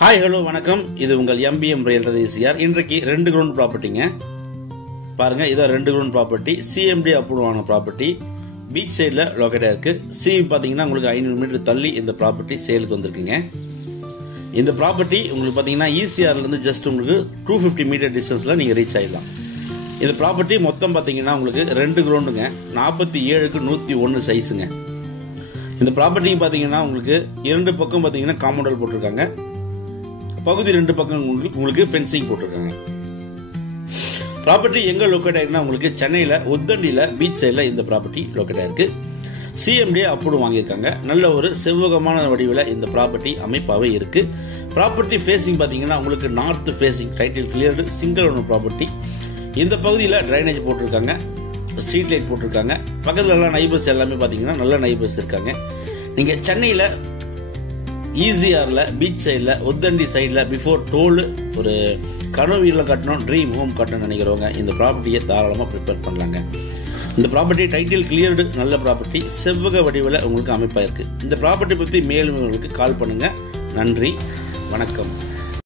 Hi hello வணக்கம். இது உங்கள் எம்பிஎம் ரியல்டர் ஈசிஆர். இன்றைக்கு 2 கிரவுண்ட் ப்ராப்பர்ட்டிங்க. பாருங்க, இதான் 2 கிரவுண்ட் ப்ராப்பர்ட்டி. சிஎம்டி அப்ரூவ் ஆன ப்ராப்பர்ட்டி. பீச் சைடில் லொக்கேட்டாக இருக்கு. பாத்தீங்கன்னா உங்களுக்கு 500 மீட்டர் தள்ளி இந்த ப்ராப்பர்ட்டி சேலுக்கு வந்திருக்குங்க. இந்த ப்ராப்பர்ட்டி உங்களுக்கு பாத்தீங்கன்னா ஈசிஆர்ல இருந்து ஜஸ்ட் உங்களுக்கு 250 மீட்டர் டிஸ்டன்ஸ்ல நீங்க ரீச் ஆயிடலாம். இந்த ப்ராப்பர்ட்டி மொத்தம் பாத்தீங்கன்னா உங்களுக்கு 2 கிரவுண்டுங்க, 47க்கு 101 சைஸுங்க. இந்த ப்ராப்பர்ட்டி பாத்தீங்கன்னா உங்களுக்கு 2 பக்கம் பாத்தீங்கன்னா காம்பவுண்ட் போட்டிருக்காங்க. பகுதி 2 பக்கம் உங்களுக்கு ஃபென்சிங் போட்டிருக்காங்க. ப்ராப்பர்ட்டி எங்க லொக்கேட் ஆயிருக்குன்னா உங்களுக்கு சென்னையில உத்தண்டியில பீச் சைட்ல இந்த ப்ராப்பர்ட்டி லொக்கேட் ஆயிருக்கு. சிஎம்டி அப்ரூவ் வாங்கியிருக்காங்க. நல்ல ஒரு செவ்வகமான வடிவில் இந்த ப்ராப்பர்ட்டி அமைப்பாவே இருக்கு. ப்ராப்பர்ட்டி ஃபேசிங் பாத்தீங்கன்னா உங்களுக்கு north facing, title cleared, single owner property. இந்த பகுதியில் டிரைனேஜ் போட்டிருக்காங்க, ஸ்ட்ரீட் லைட் போட்டிருக்காங்க. பக்கத்துல எல்லாம் நைபர்ஸ் எல்லாமே பாத்தீங்கன்னா நல்ல நைபர்ஸ் இருக்காங்க. நீங்க சென்னையில ஈசிஆர்ல பீச் சைட்ல உத்தண்டி சைட்ல பிஃபோர் டோல் ஒரு கனவு இல்லம் கட்டணும், ட்ரீம் ஹோம் கட்டணும்னு நினைக்கிறவங்க இந்த ப்ராப்பர்ட்டியை தாராளமாக ப்ரிப்பேர் பண்ணலாங்க. இந்த ப்ராப்பர்ட்டி டைட்டில் கிளியர்டு, நல்ல ப்ராப்பர்ட்டி, செவ்வக வடிவில் உங்களுக்கு அமைப்பாயிருக்கு. இந்த ப்ராப்பர்ட்டி பற்றி மேலும் உங்களுக்கு கால் பண்ணுங்க. நன்றி, வணக்கம்.